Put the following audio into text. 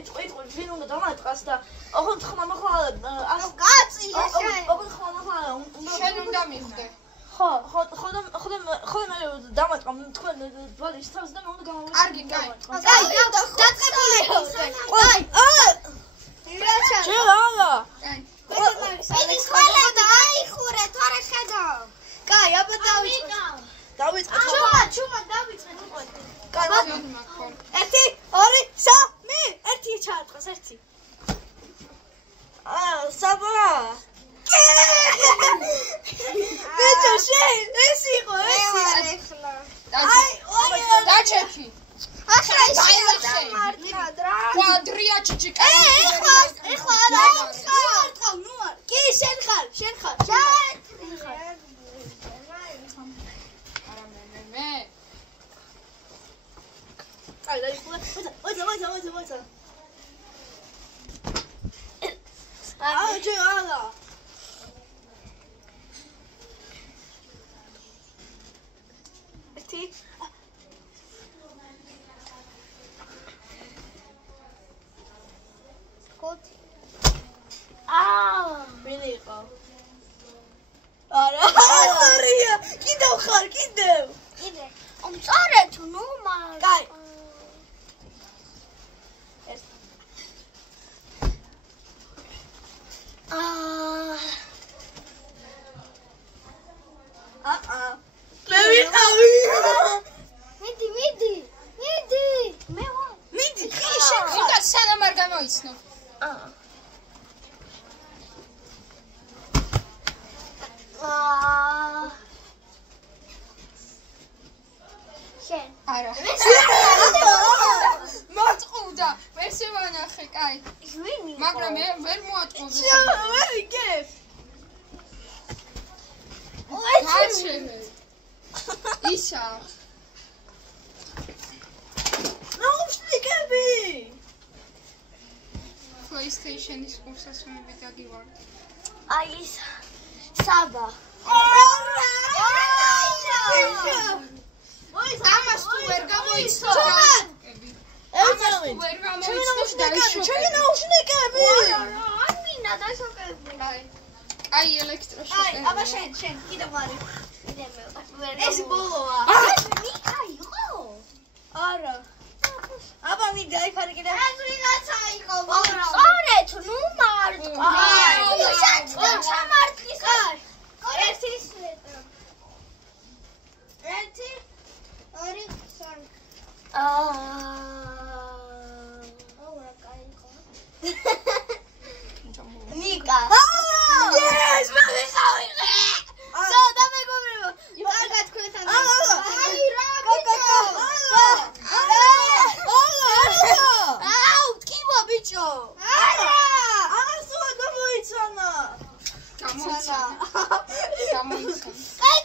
იტყვი ვინ უნდა დამატყას და ოღონდ ხმამახლა კაცია შენ ოღონდ ხმამახლა შენ უნდა მიხვდე ხო მე დამატყა თქვენ ბალის თავს და მე უნდა გამოვიდე კარგი კაი დაჩექი კვადრია ჩიჩიკა ეხლა არა კი შენ ხარ მე სანამ არ გამოიცნო შენ არა მოწყუდა ვერ შევანახე კაი მაგრამ მე ვერ მოატყუდა გაჩერე ისა PlayStation-ის კურსას მე დაგივარ. აი ის საბა. ამას თუ ვერ გამოიცნო ვერ გამოიცნო ჩემი ნაუშნიკები. ამინა დაშოკები. აი ელექტროშოკები. აი, აბა შენ კიდე ვარი. ეს ბოლოა. მიკა იყო? არა. აბა მე დაიფარგე და ეს ვინაცა იყო ბოლო. სწორედ, ნუ მარტო. შენ ჩამარტყის. ერთი სვეტა. ერთი ორი სამი. აურა კაი იყო. ნიკა. Yes, მე ვიყავი. სოდა მეგობრებო. კარგად თქვენთან. აი რა ბიჭო. აუ, ტკივა ბიჭო. არა. ამას უნდა მოიცანა. გამოიცანა. კაი